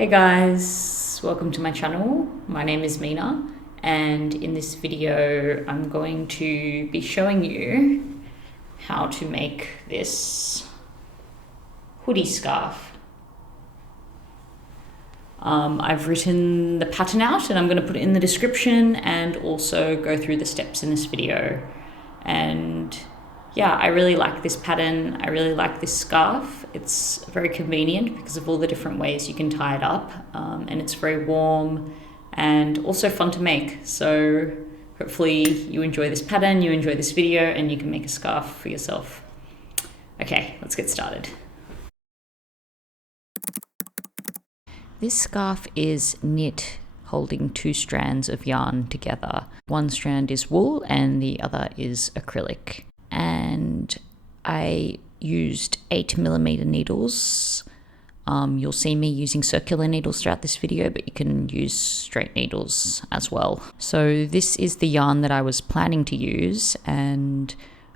Hey guys, welcome to my channel. My name is Mina, and in this video I'm going to be showing you how to make this hoodie scarf. I've written the pattern out and I'm going to put it in the description and also go through the steps in this video. And yeah, I really like this pattern. I really like this scarf. It's very convenient because of all the different ways you can tie it up, and it's very warm and also fun to make. So hopefully you enjoy this pattern, you enjoy this video, and you can make a scarf for yourself. Okay, let's get started. This scarf is knit holding two strands of yarn together. One strand is wool and the other is acrylic. And I used 8mm needles. You'll see me using circular needles throughout this video, but you can use straight needles as well. So this is the yarn that I was planning to use, and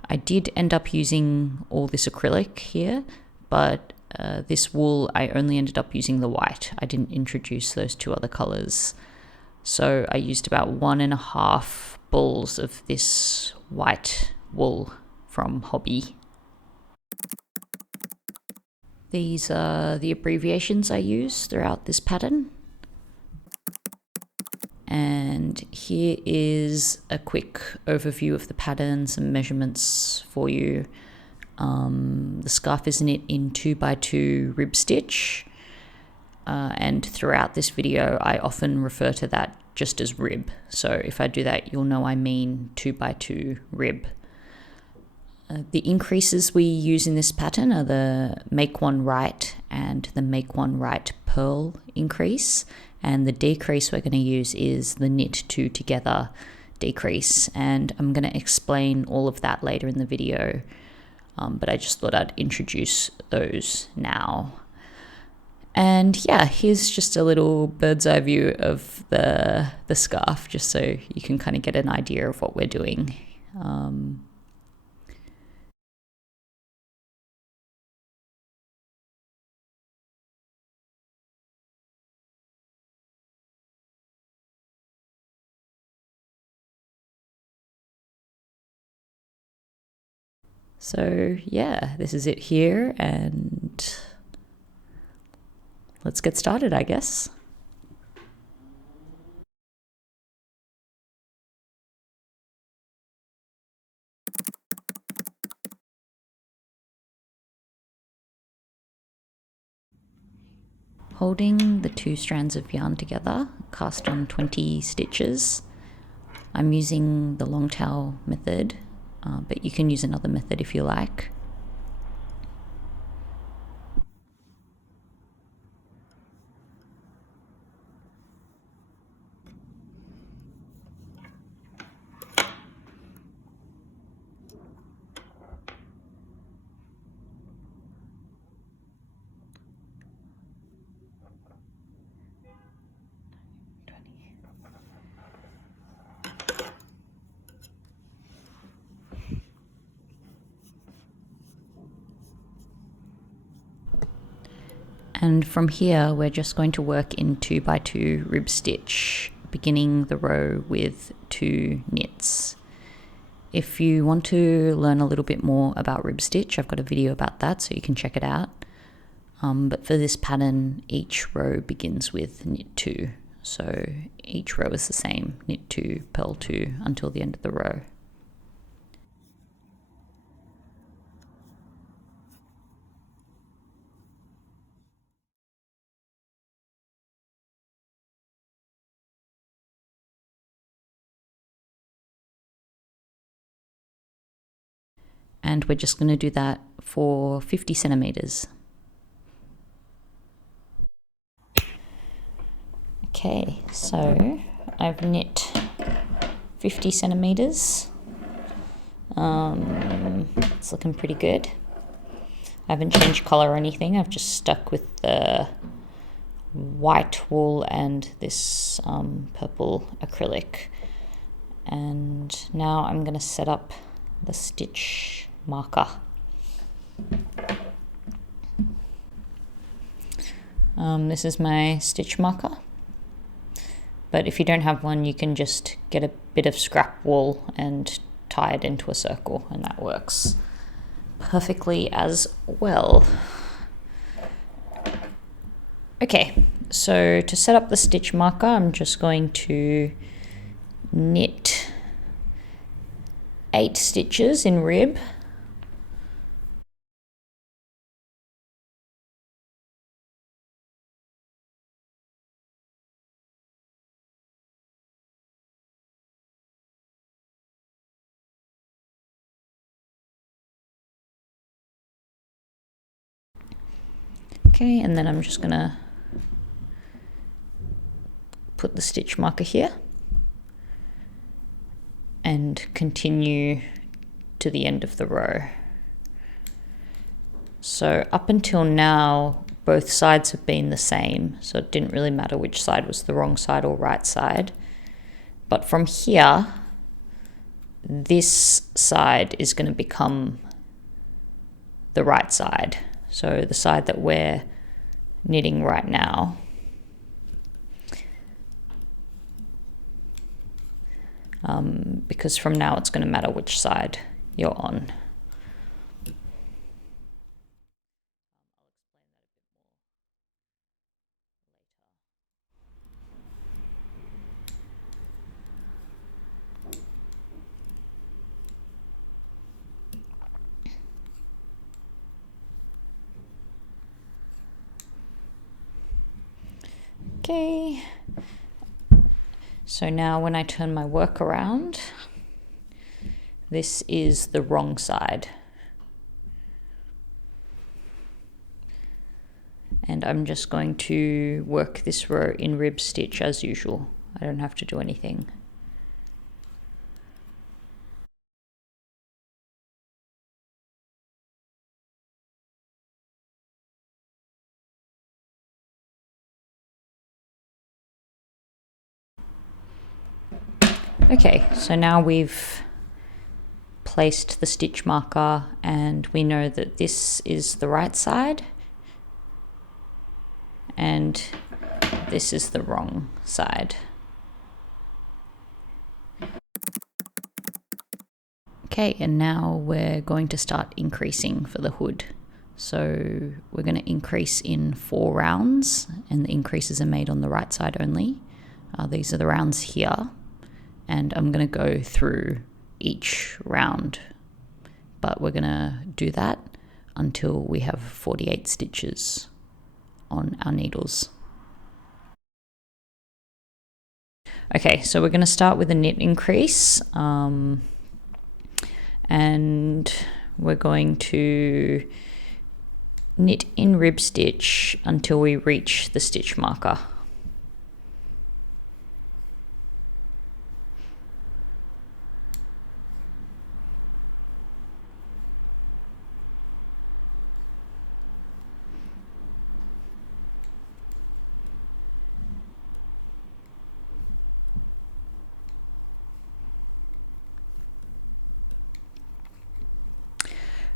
I did end up using all this acrylic here, but this wool, I only ended up using the white. I didn't introduce those two other colors. So I used about 1.5 balls of this white wool from Hobby. These are the abbreviations I use throughout this pattern. And here is a quick overview of the pattern, some measurements for you. The scarf is knit in 2x2 rib stitch, and throughout this video I often refer to that just as rib. So if I do that, you'll know I mean 2x2 rib. The increases we use in this pattern are the make one right and the make one right purl increase, and the decrease we're going to use is the knit two together decrease, and I'm going to explain all of that later in the video. But I just thought I'd introduce those now. And yeah, here's just a little bird's eye view of the scarf, just so you can kind of get an idea of what we're doing. So yeah, this is it here, and let's get started, I guess. Holding the two strands of yarn together, cast on 20 stitches. I'm using the long tail method, but you can use another method if you like. And from here, we're just going to work in 2x2 rib stitch, beginning the row with 2 knits. If you want to learn a little bit more about rib stitch, I've got a video about that, so you can check it out. But for this pattern, each row begins with knit 2. So each row is the same, knit 2, purl 2, until the end of the row. And we're just going to do that for 50 centimeters. Okay, so I've knit 50 centimeters. It's looking pretty good. I haven't changed color or anything. I've just stuck with the white wool and this purple acrylic. And now I'm going to set up the stitch marker. This is my stitch marker, but if you don't have one, you can just get a bit of scrap wool and tie it into a circle, and that works perfectly as well. Okay, so to set up the stitch marker, I'm just going to knit 8 stitches in rib. Okay, and then I'm just gonna put the stitch marker here and continue to the end of the row. So up until now, both sides have been the same, so it didn't really matter which side was the wrong side or right side. But from here, this side is going to become the right side. So the side that we're knitting right now. Because from now it's going to matter which side you're on. Okay, so now when I turn my work around, this is the wrong side. And I'm just going to work this row in rib stitch as usual. I don't have to do anything. Okay, so now we've placed the stitch marker and we know that this is the right side and this is the wrong side. Okay, and now we're going to start increasing for the hood. So we're going to increase in 4 rounds, and the increases are made on the right side only. These are the rounds here, and I'm going to go through each round, but we're going to do that until we have 48 stitches on our needles. Okay, so we're going to start with a knit increase, and we're going to knit in rib stitch until we reach the stitch marker.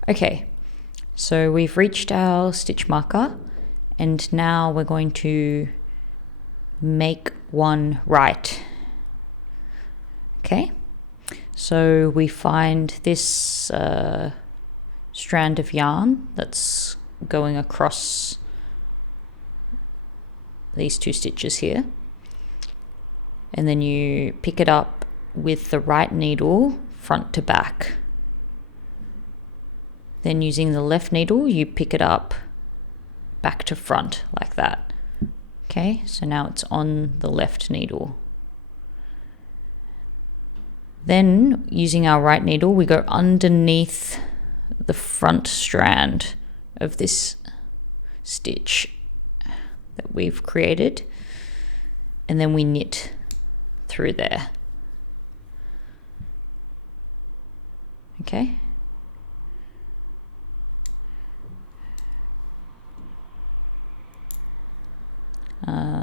Okay, so we've reached our stitch marker, and now we're going to make one right. Okay, so we find this strand of yarn that's going across these 2 stitches here, and then you pick it up with the right needle front to back. Then using the left needle, you pick it up back to front like that. Okay, so now it's on the left needle. Then using our right needle, we go underneath the front strand of this stitch that we've created, and then we knit through there. Okay.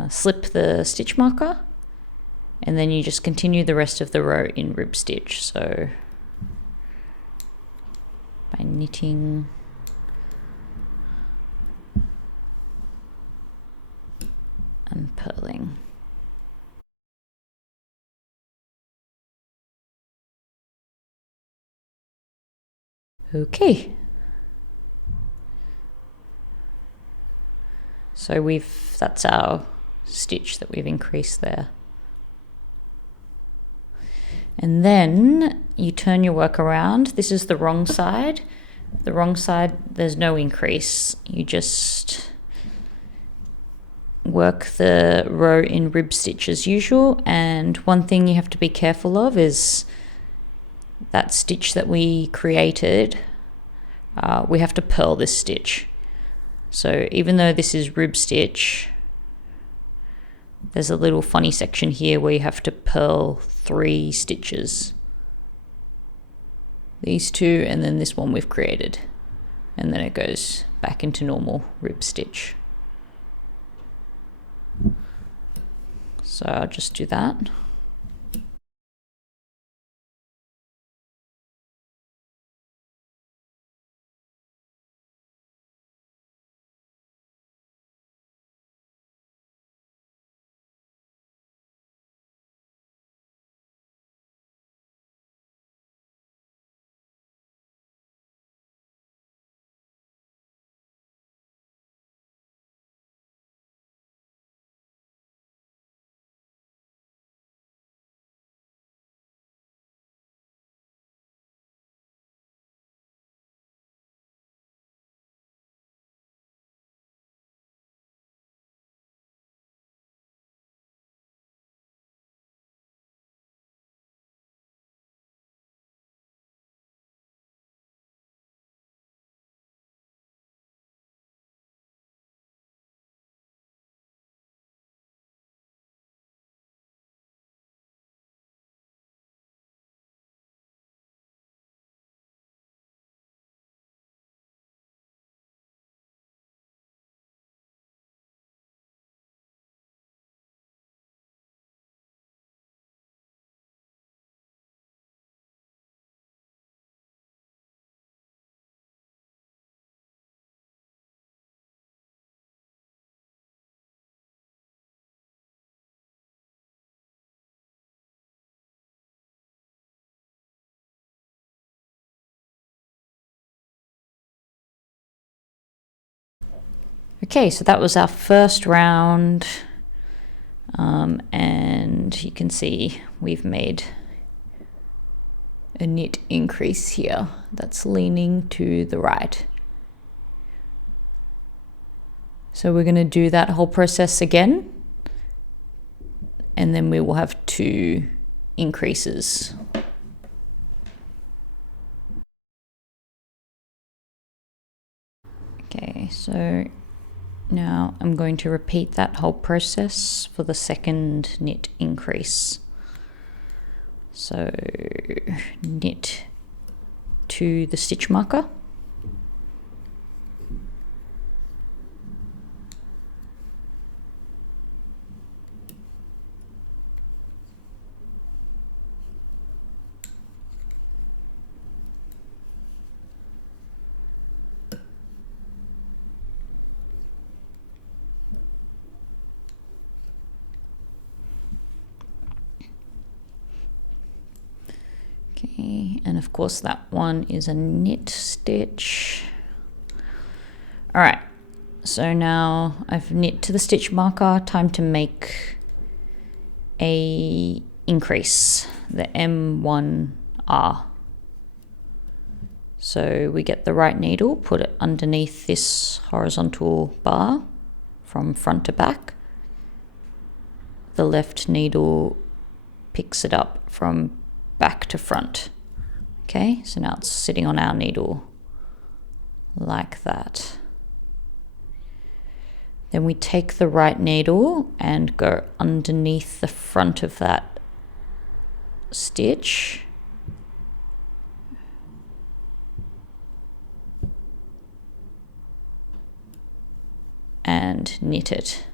Slip the stitch marker, and then you just continue the rest of the row in rib stitch. So by knitting Okay. So that's our stitch that we've increased there. And then you turn your work around. This is the wrong side. The wrong side, there's no increase. You just work the row in rib stitch as usual. And one thing you have to be careful of is that stitch that we created, we have to purl this stitch. So even though this is rib stitch, there's a little funny section here where you have to purl 3 stitches. These 2 and then this one we've created. And then it goes back into normal rib stitch. So I'll just do that. Okay, so that was our first round, and you can see we've made a knit increase here that's leaning to the right. So we're going to do that whole process again, and then we will have 2 increases. Okay, so now I'm going to repeat that whole process for the second knit increase. So knit to the stitch marker. Okay, and of course that one is a knit stitch. All right, so now I've knit to the stitch marker, time to make a increase, the M1R. So we get the right needle, put it underneath this horizontal bar from front to back. The left needle picks it up from back to front. Okay, so now it's sitting on our needle like that. Then we take the right needle and go underneath the front of that stitch. And knit it.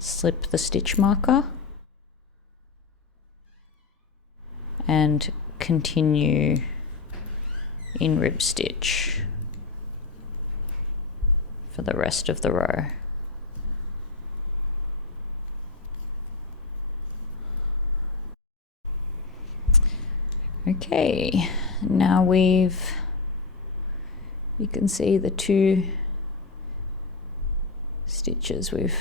Slip the stitch marker and continue in rib stitch for the rest of the row. Okay, now you can see the 2 stitches we've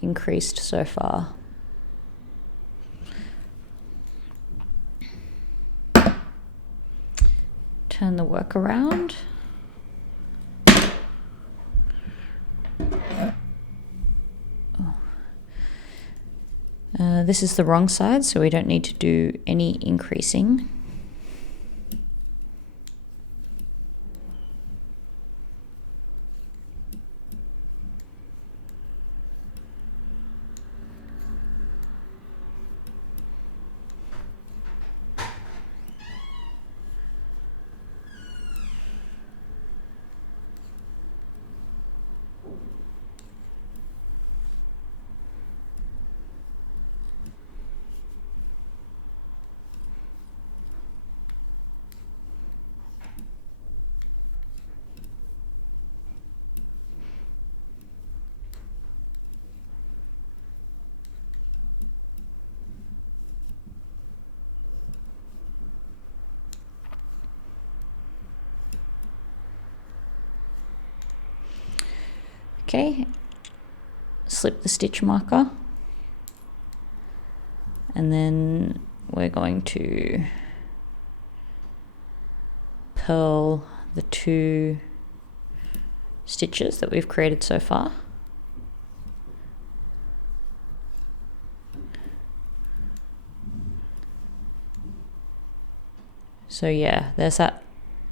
increased so far. Turn the work around. This is the wrong side, so we don't need to do any increasing. Okay, slip the stitch marker, and then we're going to purl the 2 stitches that we've created so far. So yeah, there's that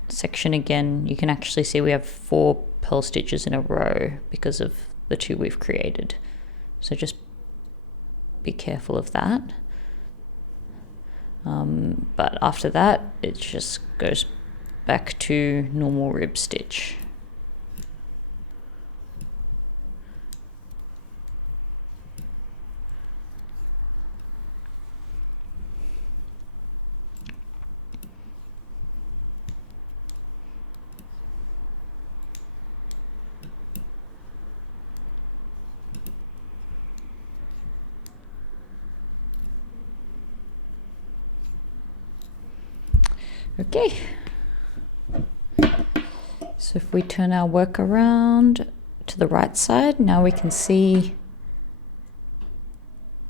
section again. You can actually see we have 4 purl stitches in a row because of the 2 we've created. So just be careful of that. But after that, it just goes back to normal rib stitch. Okay, so if we turn our work around to the right side, now we can see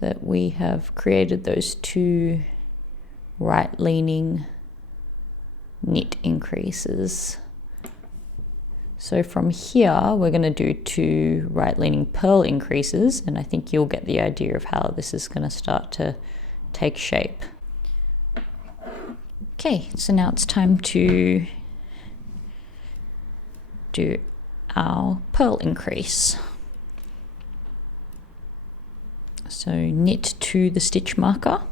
that we have created those 2 right leaning knit increases. So from here, we're going to do 2 right leaning purl increases, and I think you'll get the idea of how this is going to start to take shape. Okay, so now it's time to do our purl increase. So knit to the stitch marker.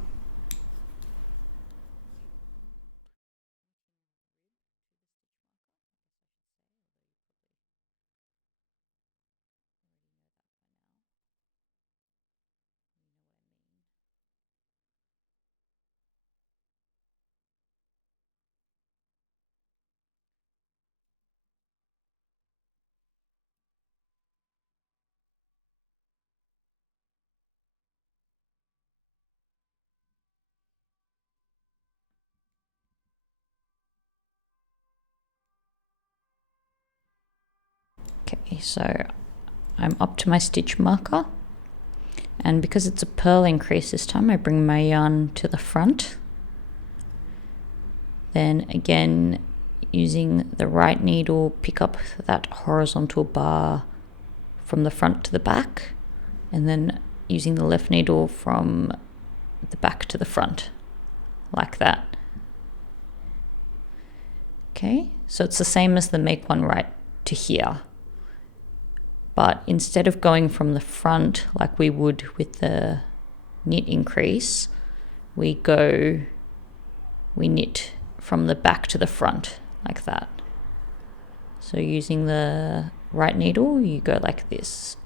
Okay, so I'm up to my stitch marker, and because it's a purl increase this time, I bring my yarn to the front. Then again, using the right needle, pick up that horizontal bar from the front to the back, and then using the left needle from the back to the front, like that. Okay, so it's the same as the make one right to here. But instead of going from the front like we would with the knit increase, we knit from the back to the front like that. So using the right needle, you go like this.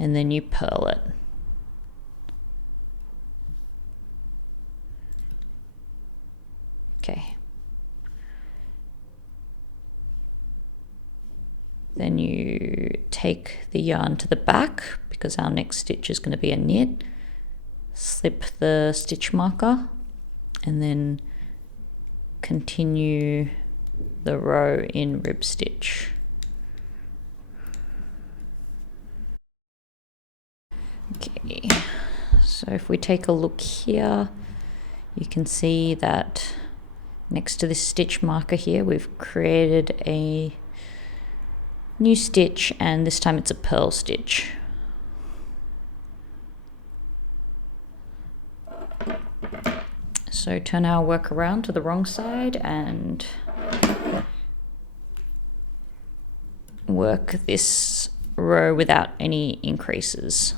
And then you purl it. Okay. Then you take the yarn to the back because our next stitch is going to be a knit. slip the stitch marker and then continue the row in rib stitch. Okay, so if we take a look here, you can see that next to this stitch marker here, we've created a new stitch, and this time it's a purl stitch. So turn our work around to the wrong side and work this row without any increases.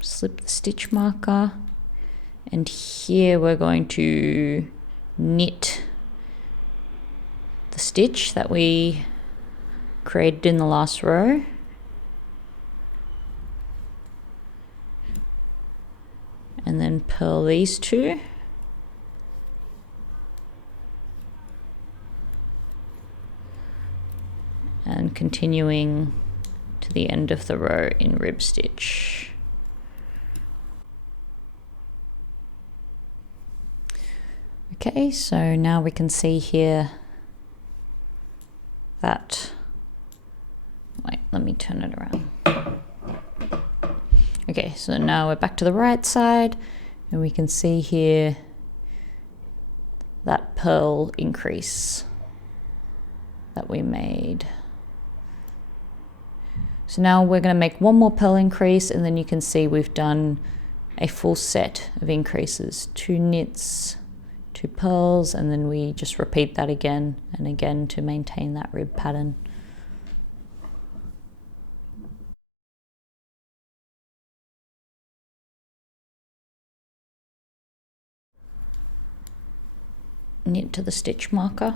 Slip the stitch marker, and here we're going to knit the stitch that we created in the last row. And then purl these two. And continuing to the end of the row in rib stitch. Okay, so now we can see here that, wait, let me turn it around. Okay, so now we're back to the right side, and we can see here that purl increase that we made. So now we're going to make one more purl increase, and then you can see we've done a full set of increases, 2 knits, 2 purls, and then we just repeat that again and again to maintain that rib pattern. Knit to the stitch marker.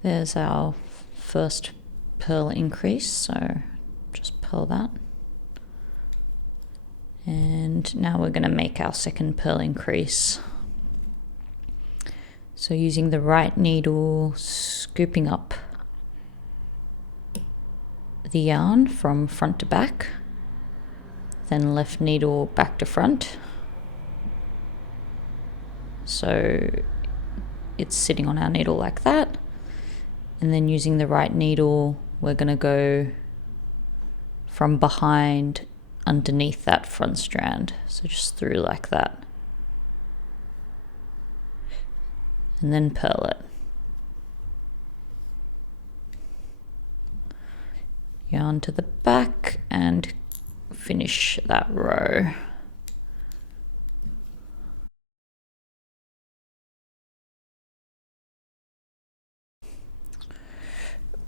There's our first purl increase, so just purl that. And now we're going to make our second purl increase. So using the right needle, scooping up the yarn from front to back, then left needle back to front. So it's sitting on our needle like that. And then using the right needle, we're going to go from behind underneath that front strand. So just through like that. And then purl it. Yarn to the back and finish that row.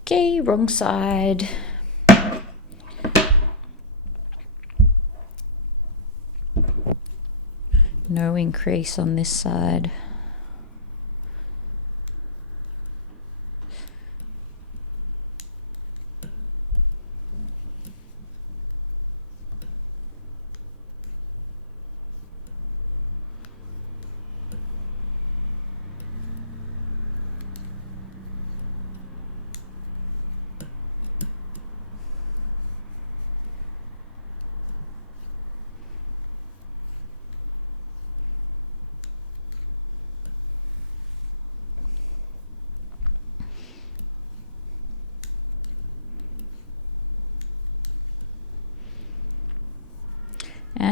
Okay, wrong side. No increase on this side.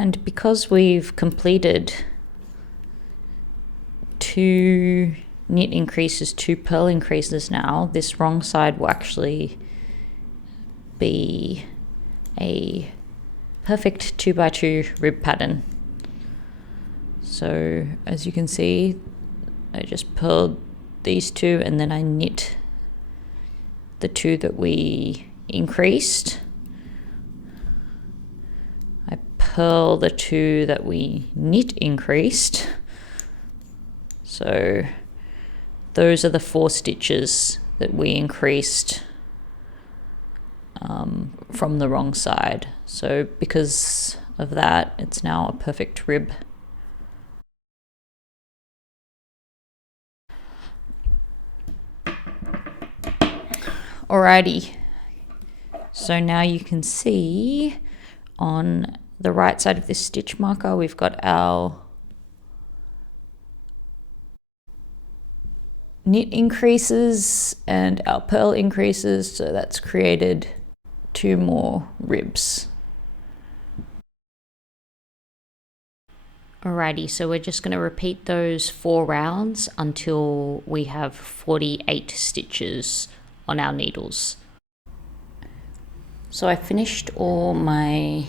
And because we've completed 2 knit increases, 2 purl increases now, this wrong side will actually be a perfect 2x2 rib pattern. So as you can see, I just purled these 2 and then I knit the 2 that we increased. I purl the 2 that we knit increased. So those are the 4 stitches that we increased from the wrong side. So because of that, it's now a perfect rib. Alrighty, so now you can see on the right side of this stitch marker, we've got our knit increases and our purl increases, so that's created 2 more ribs. Alrighty, so we're just going to repeat those 4 rounds until we have 48 stitches on our needles. So I finished all my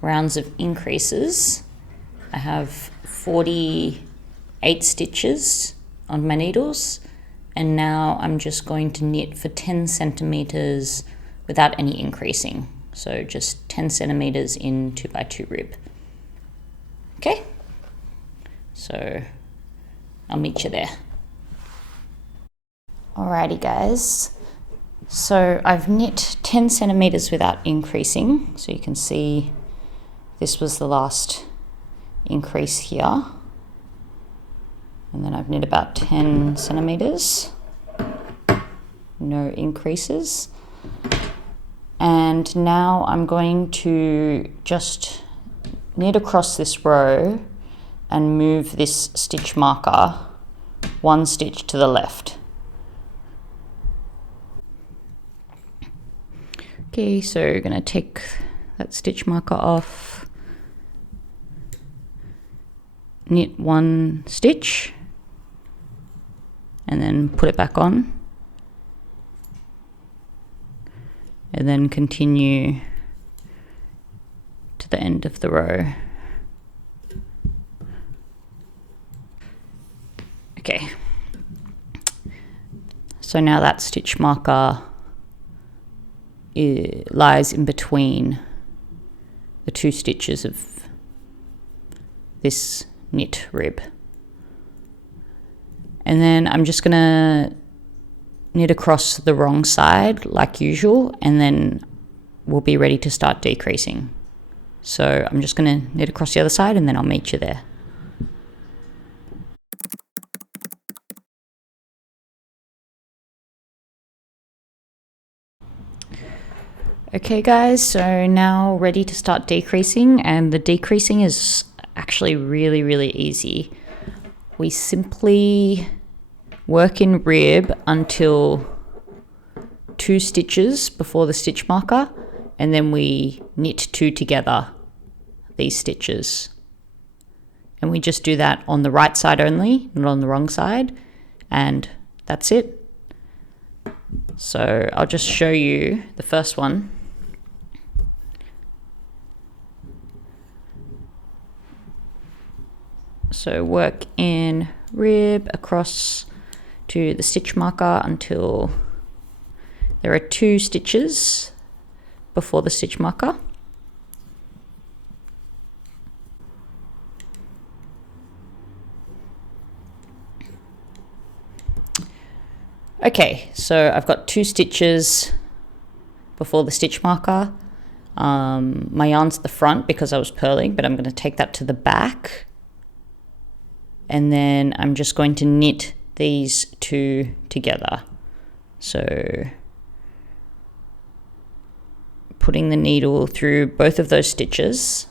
rounds of increases. I have 48 stitches on my needles, and now I'm just going to knit for 10 centimeters without any increasing. So just 10 centimeters in 2x2 rib. Okay, so I'll meet you there. Alrighty guys, so I've knit 10 centimeters without increasing. So you can see this was the last increase here. And then I've knit about 10 centimeters, no increases. And now I'm going to just knit across this row and move this stitch marker 1 stitch to the left. Okay, so you're going to take that stitch marker off, knit 1 stitch, and then put it back on, and then continue to the end of the row. Okay, so now that stitch marker lies in between the 2 stitches of this knit rib. And then I'm just gonna knit across the wrong side like usual, and then we'll be ready to start decreasing. So I'm just gonna knit across the other side and then I'll meet you there. Okay guys, so now ready to start decreasing, and the decreasing is actually really easy. We simply work in rib until 2 stitches before the stitch marker, and then we knit 2 together, these stitches. And we just do that on the right side only, not on the wrong side, and that's it. So I'll just show you the first one. So work in rib across to the stitch marker until there are 2 stitches before the stitch marker. Okay, so I've got 2 stitches before the stitch marker. My yarn's at the front because I was purling, but I'm going to take that to the back. And then I'm just going to knit these 2 together. So putting the needle through both of those stitches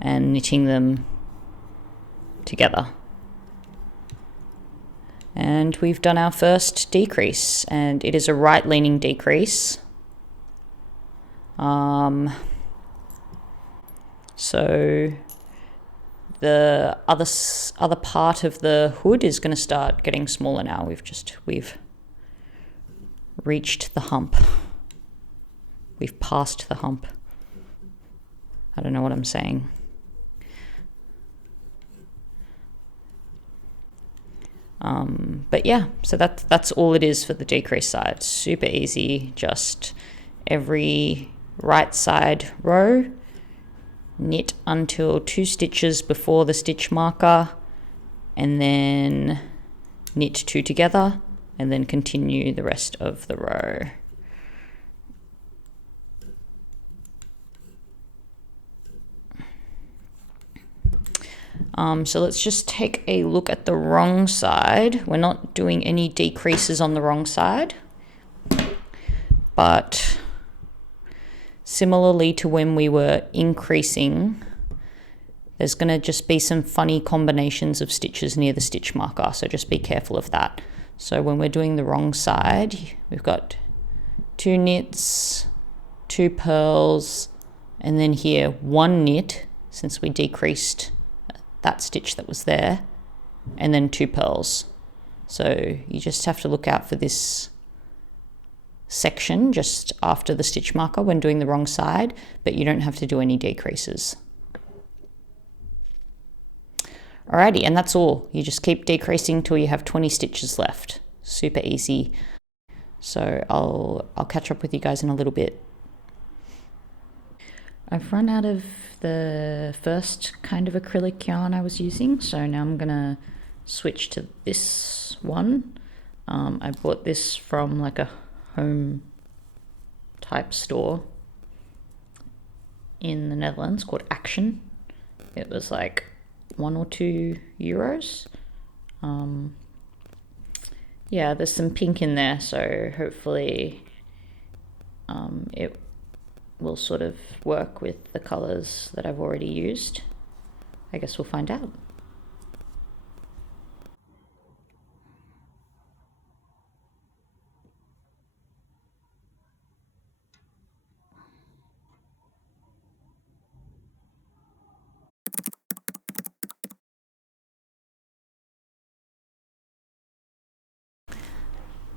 and knitting them together. And we've done our first decrease, and it is a right leaning decrease. So the other part of the hood is going to start getting smaller now. We've reached the hump. We've passed the hump. I don't know what I'm saying. But yeah, so that's all it is for the decrease side. Super easy. Just every right side row, knit until 2 stitches before the stitch marker, and then knit 2 together, and then continue the rest of the row. So let's just take a look at the wrong side. We're not doing any decreases on the wrong side, but similarly to when we were increasing, there's going to just be some funny combinations of stitches near the stitch marker, so just be careful of that. So when we're doing the wrong side, we've got 2 knits, 2 purls, and then here 1 knit, since we decreased that stitch that was there, and then 2 purls. So you just have to look out for this section just after the stitch marker when doing the wrong side, but you don't have to do any decreases. Alrighty, and that's all. You just keep decreasing till you have 20 stitches left. Super easy. So I'll catch up with you guys in a little bit. I've run out of the first kind of acrylic yarn I was using, so now I'm gonna switch to this one. I bought this from like a home type store in the Netherlands called Action. It was like €1 or €2. Yeah, there's some pink in there, so hopefully it will sort of work with the colors that I've already used. I guess we'll find out.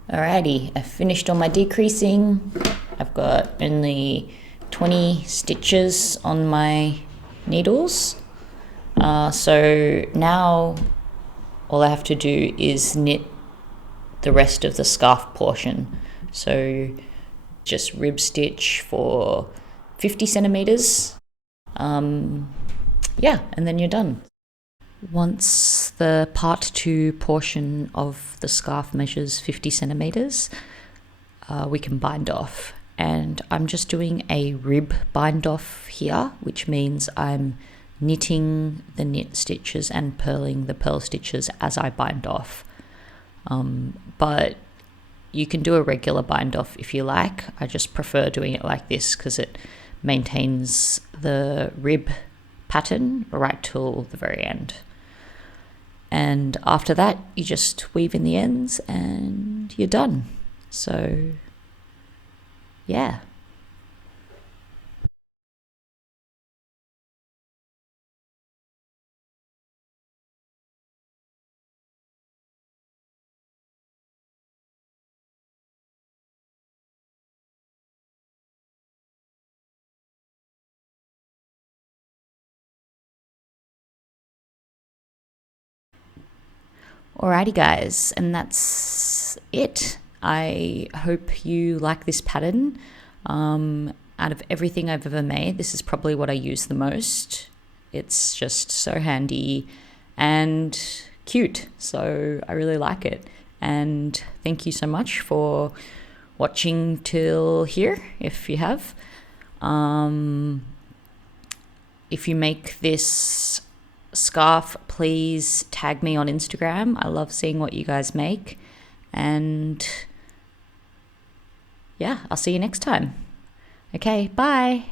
Alrighty, I've finished all my decreasing. I've got only 20 stitches on my needles. So now all I have to do is knit the rest of the scarf portion. So just rib stitch for 50 centimeters. Yeah, and then you're done. Once the part 2 portion of the scarf measures 50 centimeters, we can bind off. And I'm just doing a rib bind off here, which means I'm knitting the knit stitches and purling the purl stitches as I bind off. But you can do a regular bind off if you like. I just prefer doing it like this because it maintains the rib pattern right till the very end. And after that, you just weave in the ends and you're done. So, yeah. Alrighty guys, and that's it. I hope you like this pattern. Out of everything I've ever made, this is probably what I use the most. It's just so handy and cute, so I really like it. And thank you so much for watching till here, if you have. If you make this scarf, please tag me on Instagram. I love seeing what you guys make. And yeah, I'll see you next time. Okay, bye.